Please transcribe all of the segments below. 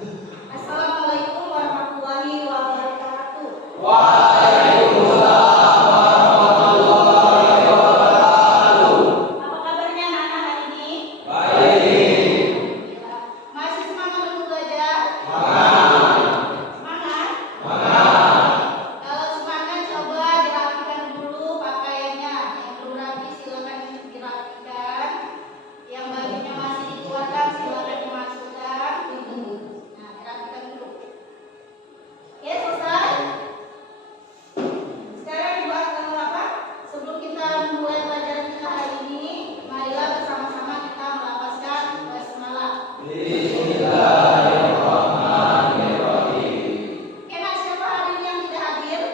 Assalamualaikum warahmatullahi wabarakatuh. Waalaikumsalam warahmatullahi wabarakatuh. Apa kabarnya anak-anak hari ini? Baik. Masih semangat untuk belajar? Semangat. Semangat? Semangat. Kalau semangat coba dirapikan dulu pakaiannya. Yang belum rapi silakan dirapikan. Yang bajunya masih dikeluarkan silakan dimasukkan. Nah, dirapikan dulu. Oke, selesai? Sekarang Ibu akan apa? Sebelum kita memulai pelajaran kita hari ini, marilah bersama-sama kita melafazkan basmalah. Bismillahirrahmanirrahim. Oke, Nak, siapa hari ini yang tidak hadir?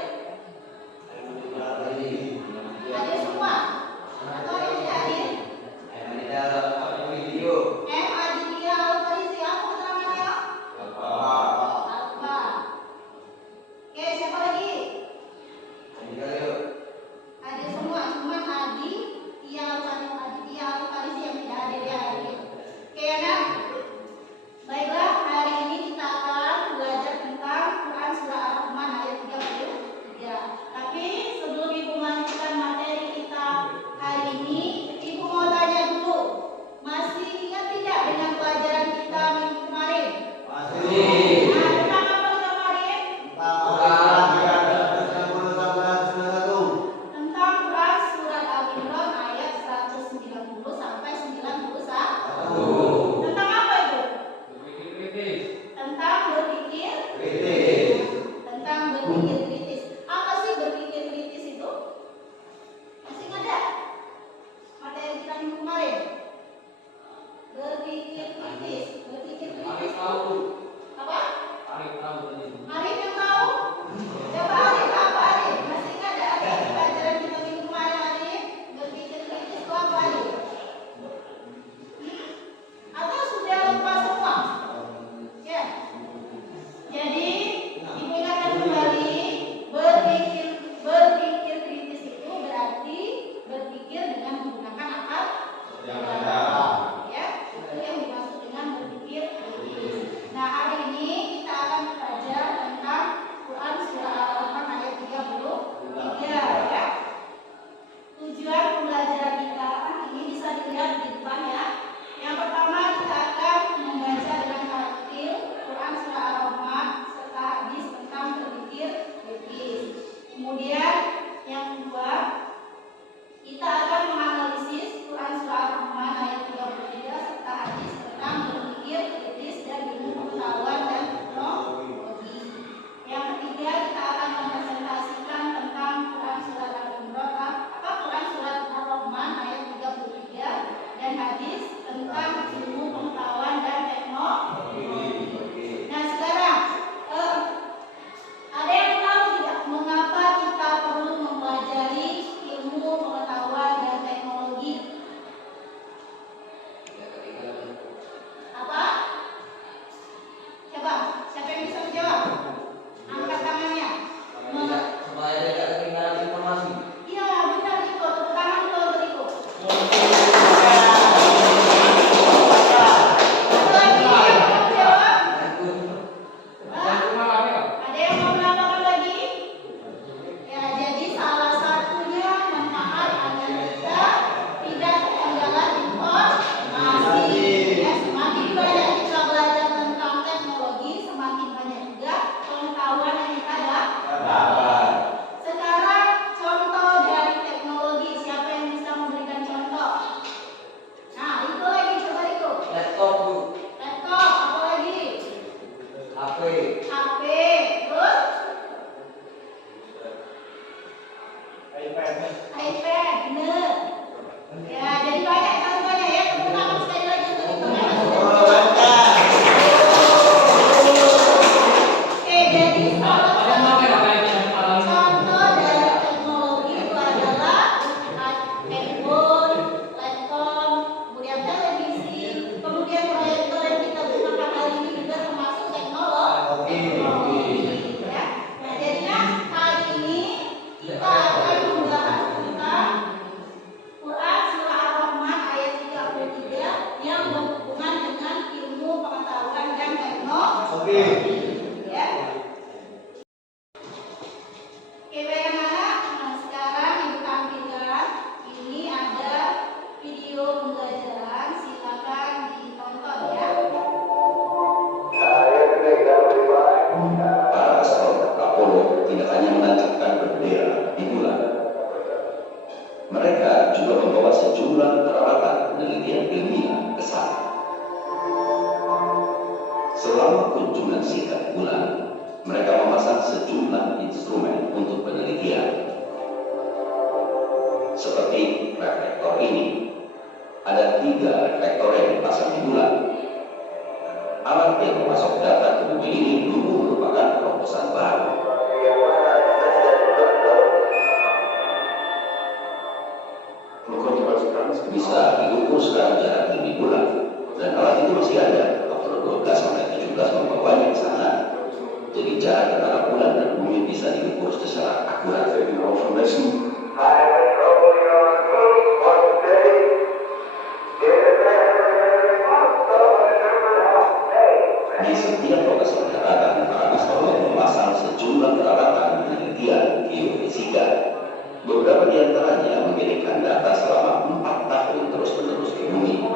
Hadir semua? Atau ada yang tidak hadir? Aditya Al-Farisi, apa keterangannya? Alfa. Oke, siapa lagi? Hadir semua, cuma Aditya Al-Farisi yang tidak hadir ya hari ini. Oke, anak. Baiklah, hari ini kita akan belajar tentang Quran Surah Ar-Rahman ayat 33. Tapi sebelum Ibu melanjutkan materi kita hari ini, Ibu mau tanya dulu, masih ingat tidak dengan pelajaran kita minggu kemarin? Nah, tentang apa kita kemarin? Tentang Quran Surat Al-Imran ayat 190 sampai 91. Tentang apa itu? Tentang berpikir kritis. Apa sih berpikir kritis itu? Masih ingat enggak? Materi kita minggu kemarin. Berpikir kritis. Apa? Arif yang tahu? Coba Arif, apa Arif? Masih ingat enggak ada di pelajaran kita minggu kemarin Arif? Berpikir kritis itu apa Arif? Atau sudah lupa semua? Ya. Jadi, Ibu ingatkan kembali, berpikir kritis itu berarti berpikir dengan menggunakan akal. Ya, itu yang dimaksud dengan berpikir kritis. Oke. Ya. Oke, baik anak-anak. Nah, sekarang yang ditampilkan ini ada video pembelajaran. Silakan ditonton ya. Para astronot Apollo tidak hanya menancapkan bendera di bulan, mereka juga membawa sejumlah peralatan penelitian ilmiah ke sana. Selama kunjungan singkat bulan, mereka memasang sejumlah instrumen untuk penelitian. Seperti reflektor ini, ada 3 reflektor yang dipasang di bulan. Alat yang memasok data ke bumi ini dulu merupakan terobosan baru. Bisa diukur sekarang jarak di bulan, dan alat itu masih ada. Apollo 12 sampai 17 membawanya ke sana. Jadi jarak antara bulan dan bumi bisa diukur secara akurat. Di setiap lokasi daratan, para astronom memasang sejumlah peralatan penelitian geofisika. Beberapa di antaranya mengirimkan data selama 4 tahun terus-menerus ke bumi.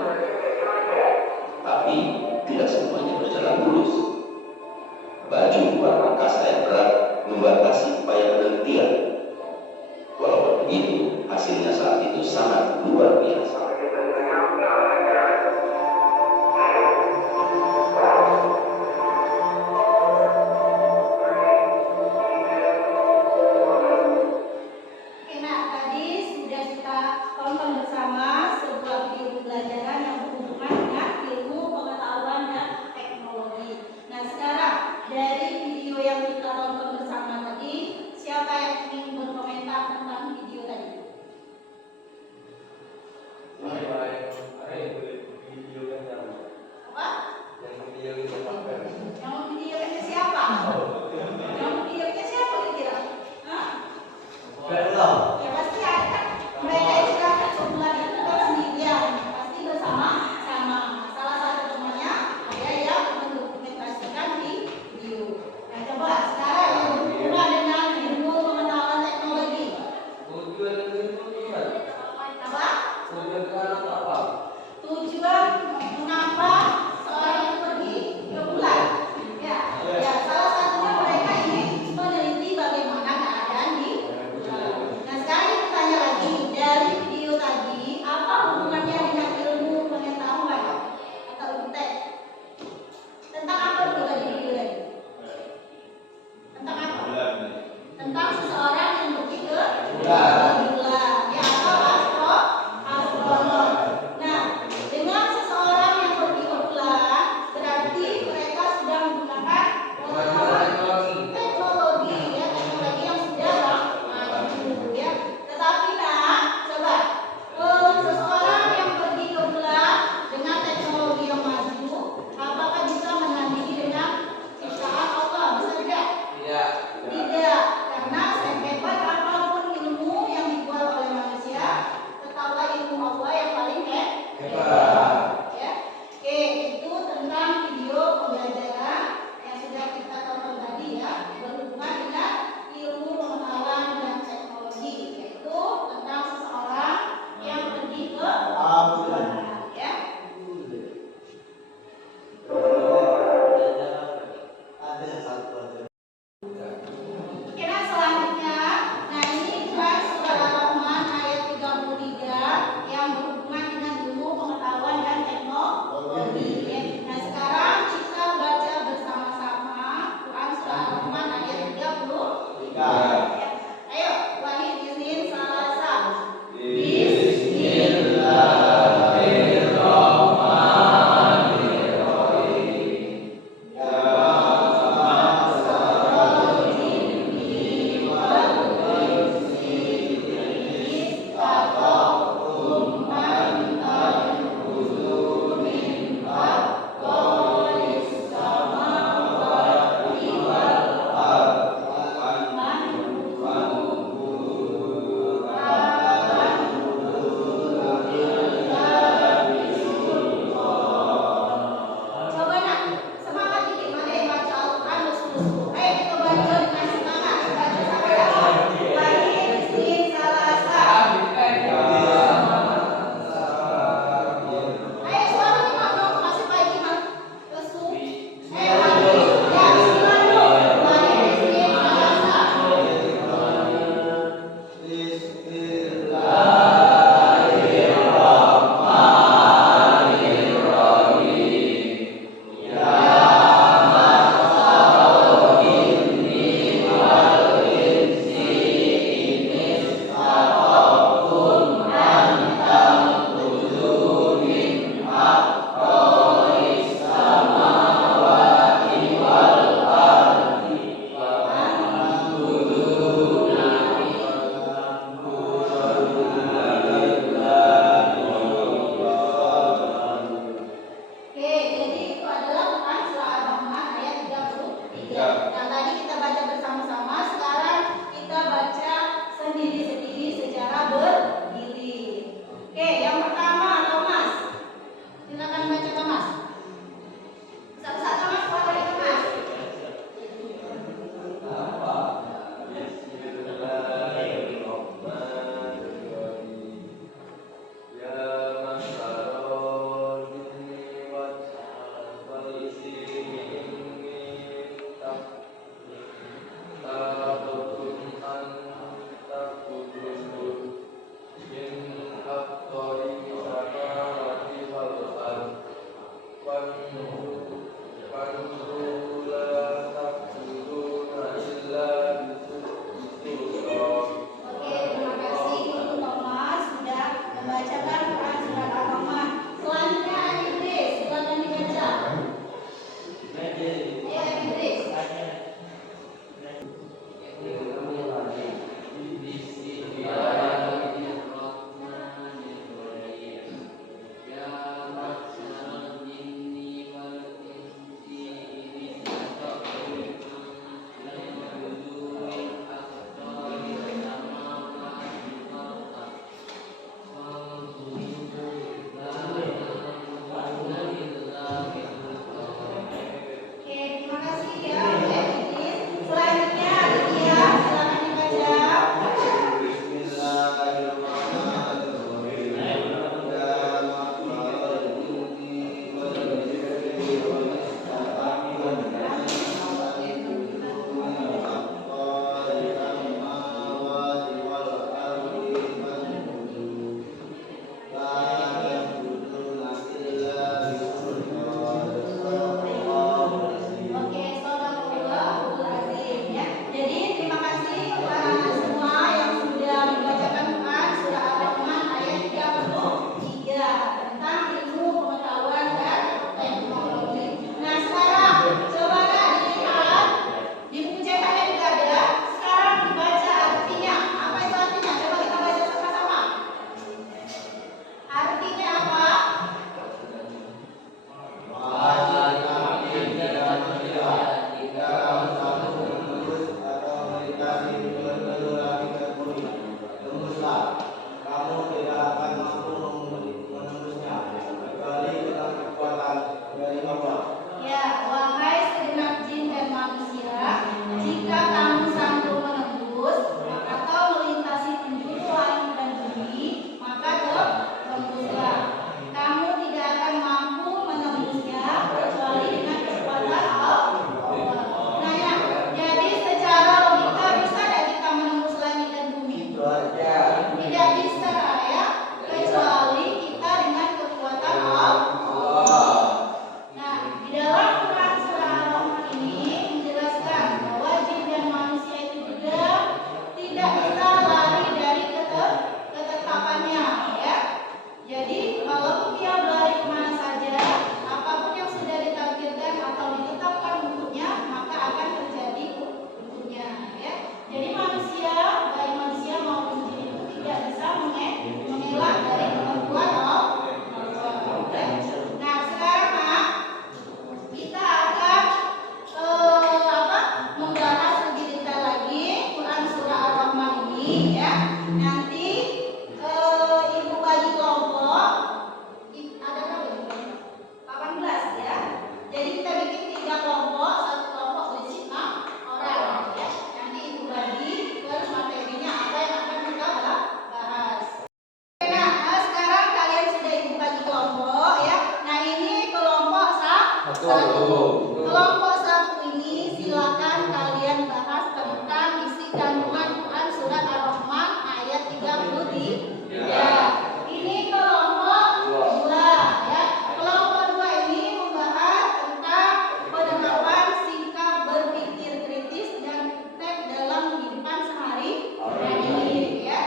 Kelompok 1 ini silakan kalian bahas tentang isi kandungan Quran surat Ar-Rahman ayat 33. Ini kelompok 2 ya. Kelompok 2 ini membahas tentang penerapan sikap berpikir kritis dan praktek dalam kehidupan sehari-hari ya.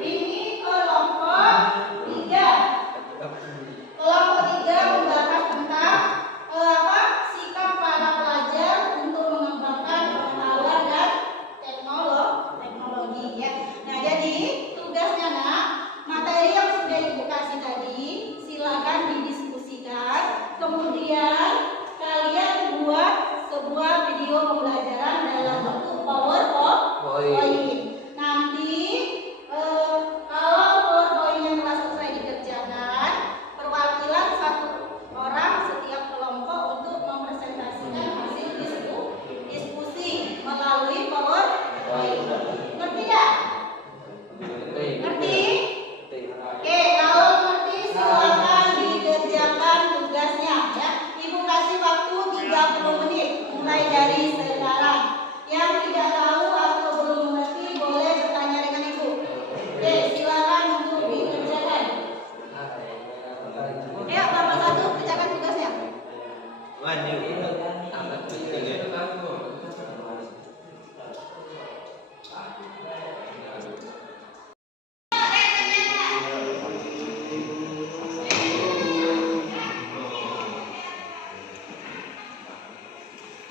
Ini kelompok 3. Kelompok 3 membahas tentang sikap para pelajar untuk mengembangkan pengetahuan dan teknologi ya. Nah, jadi tugasnya nak, materi yang sudah ibu kasih tadi silakan didiskusikan. Kemudian kalian buat sebuah video pembelajaran dalam bentuk PowerPoint. Nanti kalau PowerPoint yang telah selesai dikerjakan, perwakilan 1 orang setiap kelompok untuk mempresentasikan hasil diskusi melalui PowerPoint. Ngerti tidak? Ngerti? Oke, kalau ngerti silakan dikerjakan tugasnya ya. Ibu kasih waktu 30 menit mulai dari sekarang. Yang tidak tahu atau belum mengerti boleh bertanya dengan ibu. Oke, silakan untuk dikerjakan. Ya, Bapak 1 kerjakan tugasnya.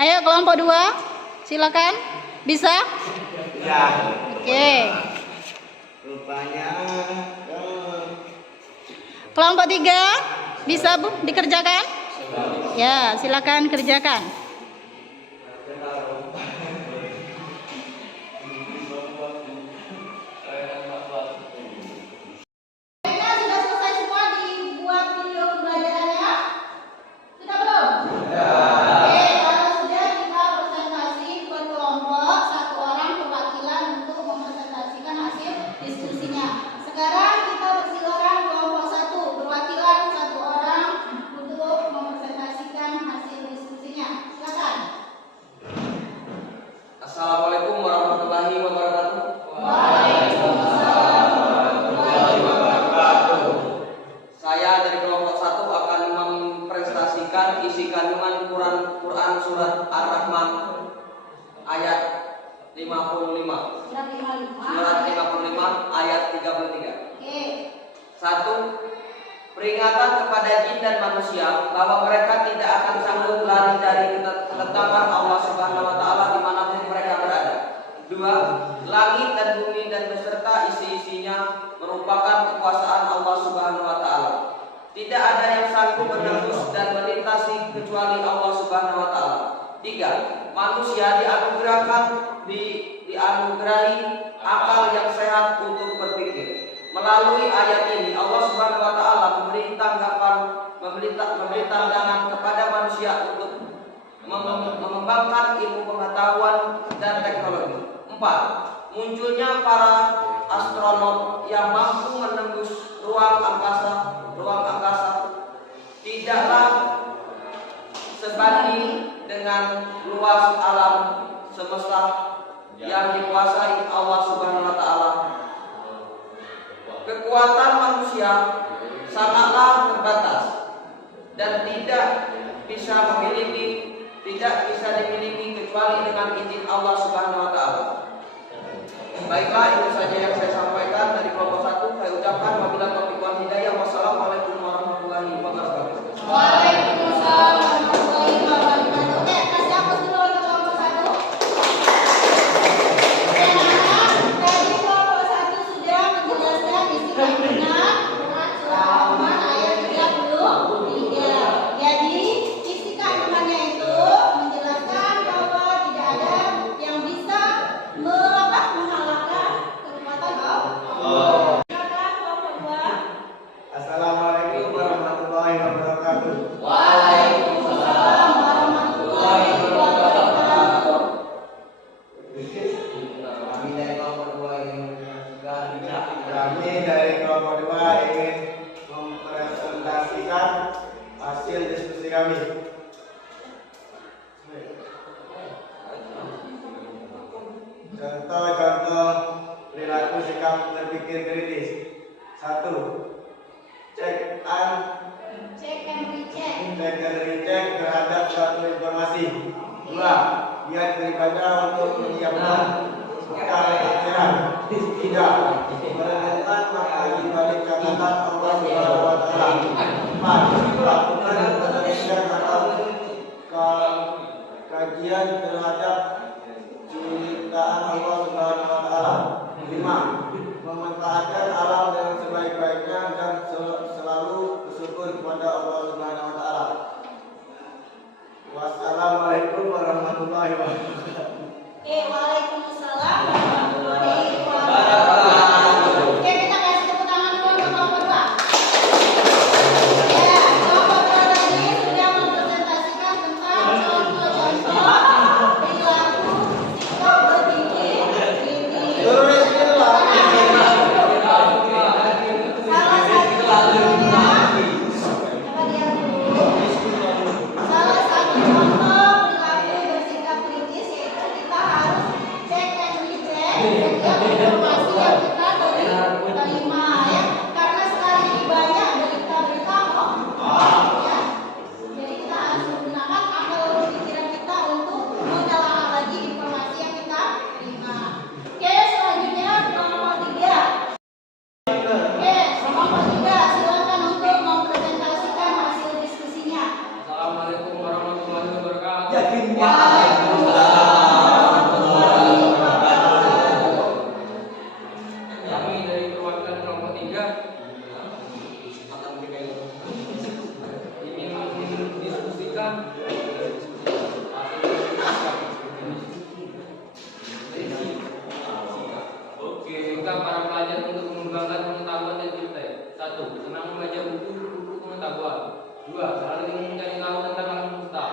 Ayo kelompok 2, silakan. Bisa? Oke. Kelompok 3, bisa Bu dikerjakan? Ya, silakan kerjakan. Sudah selesai semua dibuat video pembelajarannya? Sudah belum? Oke, kalau sudah kita presentasi per kelompok, 1 orang perwakilan untuk mempresentasikan hasil diskusinya. Sekarang kita persilakan kelompok 1 perwakilan 1 orang untuk mempresentasikan hasil diskusinya. Silakan. Assalamualaikum warahmatullahi wabarakatuh. Waalaikumsalam warahmatullahi wabarakatuh. Saya dari kelompok 1 akan mempresentasikan isi kandungan Quran surat Ar-Rahman ayat 55. Surat 55. Surat 55 ayat 33. Oke. 1. Peringatan kepada jin dan manusia bahwa mereka tidak akan sanggup lari dari ketetapan Allah Subhanahu wa taala dimanapun mereka berada. 2. Langit dan bumi dan beserta isi-isinya merupakan kekuasaan Allah Subhanahu wa taala. Tidak ada yang sanggup menembus dan melintasi kecuali Allah Subhanahu wa taala. 3. Manusia dianugerahi akal yang sehat untuk berpikir. Melalui ayat ini Allah Subhanahu wa taala memberi tantangan kepada manusia untuk mengembangkan ilmu pengetahuan dan teknologi. 4. Munculnya para astronom yang mampu menembus ruang angkasa tidaklah sebanding dengan luas alam semesta yang dikuasai Allah Subhanahu wa taala. Kekuatan manusia sangatlah terbatas dan tidak bisa dimiliki kecuali dengan izin Allah Subhanahu wa taala. Baiklah, itu saja yang saya sampaikan dari kelompok 1. Saya ucapkan wabillahi taufiq wal hidayah. Wassalamualaikum warahmatullahi wabarakatuh. Waalaikumsalam warahmatullahi wabarakatuh. Oke, kasih hapus dulu untuk kelompok 1. Oke, anak-anak, tadi kelompok 1 sudah menjelaskan isi kandungan Quran surah Ar-Rahman ayat 33. Jadi, isi kandungannya itu menjelaskan bahwa tidak ada yang bisa menghalalkan Contoh-contoh perilaku sikap berpikir kritis. 1. Check and recheck terhadap suatu informasi. 2. Giat beribadah untuk menyiapkan bekal akhirat. 3. Merenungkan makna di balik kata-kata Allah Subhanahu wa Ta'ala. 4. Lakukan penelitian atau kajian terhadap ciptaan Allah Subhanahu wa Ta'ala. 5. Memanfaatkan alam dengan sebaik-baiknya dan selalu bersyukur kepada Allah Subhanahu wa Ta'ala. Wassalamualaikum warahmatullahi wabarakatuh. Waalaikumsalam warahmatullahi wabarakatuh. Oke, kita kasih tepuk tangan dulu untuk kelompok 2. Ya, kelompok 2 tadi sudah mempresentasikan tentang contoh-contoh perilaku sikap berpikir kritis. Salah satu contohnya, coba lihat dulu. Salah satu contoh perilaku bersikap kritis yaitu kita harus cek and recheck setiap informasi yang kita terima ya. Karena sekarang ini banyak berita-berita hoax ya. Jadi kita harus menggunakan akal pikiran kita untuk menelaah lagi informasi yang kita terima. Oke, selanjutnya nomor 3. Oke, nomor 3 silakan untuk mempresentasikan hasil diskusinya. Assalamualaikum warahmatullahi wabarakatuh. Kami dari perwakilan kelompok 3 ingin mendiskusikan sikap para pelajar untuk mengembangkan pengetahuan dan cipta. 1. Senang membaca buku pengetahuan. 2. Selalu ingin mencari tahu tentang alam semesta.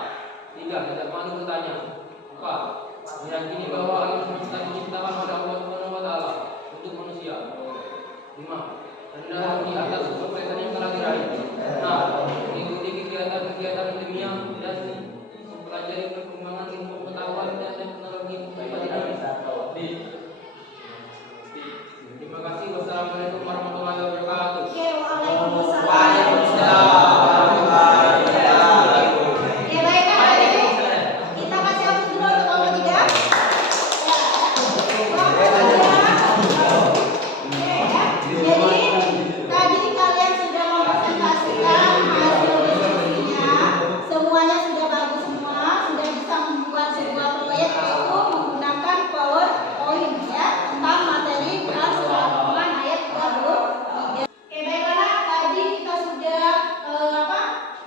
3. Tidak malu bertanya. 4. Meyakini bahwa alam semesta diciptakan oleh Allah Subhanahu wa Ta'ala untuk manusia. 5. Rendah hati atas kesuksesan yang telah diraih. 6. Mengikuti kegiatan-kegiatan ilmiah dan mempelajari perkembangan ilmu pengetahuan dan teknologi pada Indonesia. Terima kasih. Wassalamualaikum warahmatullahi wabarakatuh. Oke, waalaikumsalam. Oke, baik Kak, adik. Kita kasih waktu dulu untuk kelompok 3. Ya. Kelompok 3. Oke, ya. Jadi tadi kalian sudah mempresentasikan hasil diskusinya. Semuanya sudah bagus semua, sudah bisa membuat sebuah proyek yaitu menggunakan PowerPoint ya tentang materi Quran surah Al-Rahman ayat 23. Oke, baiklah tadi kita sudah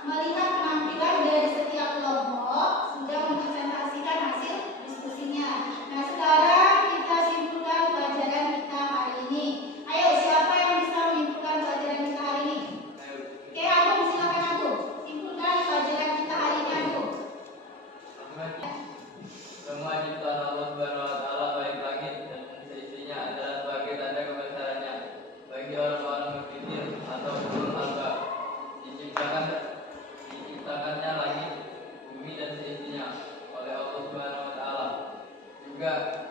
melihat penampilan dari setiap kelompok, sudah mempresentasikan hasil diskusinya. Nah, sekarang kita simpulkan pelajaran kita hari ini. Ayo, siapa yang bisa menyimpulkan pelajaran kita hari ini? Oke, Agung, silakan Agung. Simpulkan pelajaran kita hari ini, Agung. Semua ciptaan Allah Subhanahu wa Ta'ala baik langit dan seisinya adalah sebagai tanda kebesarannya bagi orang-orang berpikir atau ulul albab. Diciptakannya langit, bumi dan seisinya oleh Allah Subhanahu wa Ta'ala. Juga